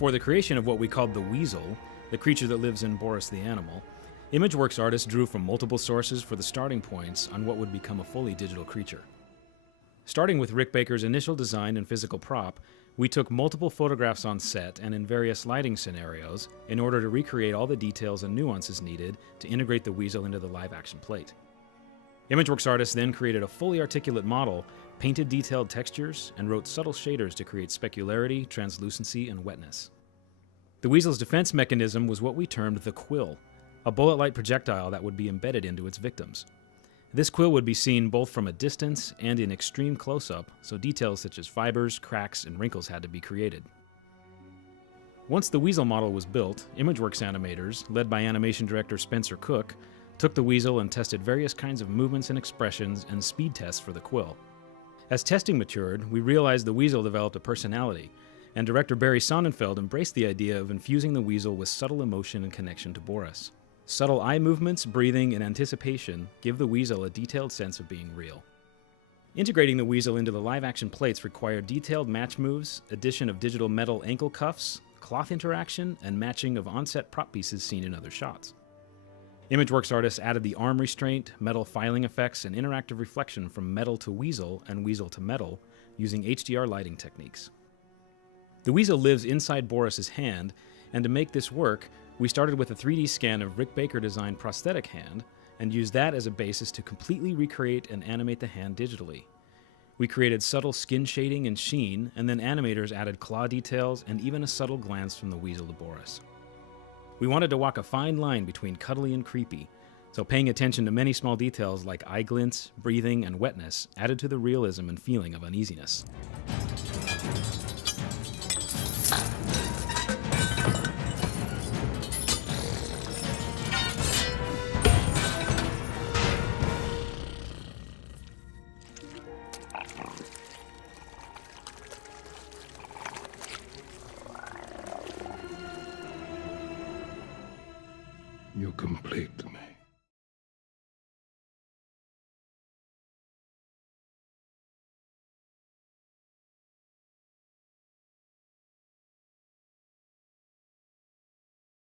For the creation of what we called the weasel, the creature that lives in Boris the animal, Imageworks artists drew from multiple sources for the starting points on what would become a fully digital creature. Starting with Rick Baker's initial design and physical prop, we took multiple photographs on set and in various lighting scenarios in order to recreate all the details and nuances needed to integrate the weasel into the live-action plate. Imageworks artists then created a fully articulate model, painted detailed textures, and wrote subtle shaders to create specularity, translucency, and wetness. The weasel's defense mechanism was what we termed the quill, a bullet-like projectile that would be embedded into its victims. This quill would be seen both from a distance and in extreme close-up, so details such as fibers, cracks, and wrinkles had to be created. Once the weasel model was built, Imageworks animators, led by animation director Spencer Cook, took the weasel and tested various kinds of movements and expressions and speed tests for the quill. As testing matured, we realized the weasel developed a personality, and director Barry Sonnenfeld embraced the idea of infusing the weasel with subtle emotion and connection to Boris. Subtle eye movements, breathing, and anticipation give the weasel a detailed sense of being real. Integrating the weasel into the live-action plates required detailed match moves, addition of digital metal ankle cuffs, cloth interaction, and matching of on-set prop pieces seen in other shots. Imageworks artists added the arm restraint, metal filing effects, and interactive reflection from metal to weasel and weasel to metal using HDR lighting techniques. The weasel lives inside Boris's hand, and to make this work, we started with a 3D scan of Rick Baker-designed prosthetic hand and used that as a basis to completely recreate and animate the hand digitally. We created subtle skin shading and sheen, and then animators added claw details and even a subtle glance from the weasel to Boris. We wanted to walk a fine line between cuddly and creepy, so paying attention to many small details like eye glints, breathing, and wetness added to the realism and feeling of uneasiness. You complete me.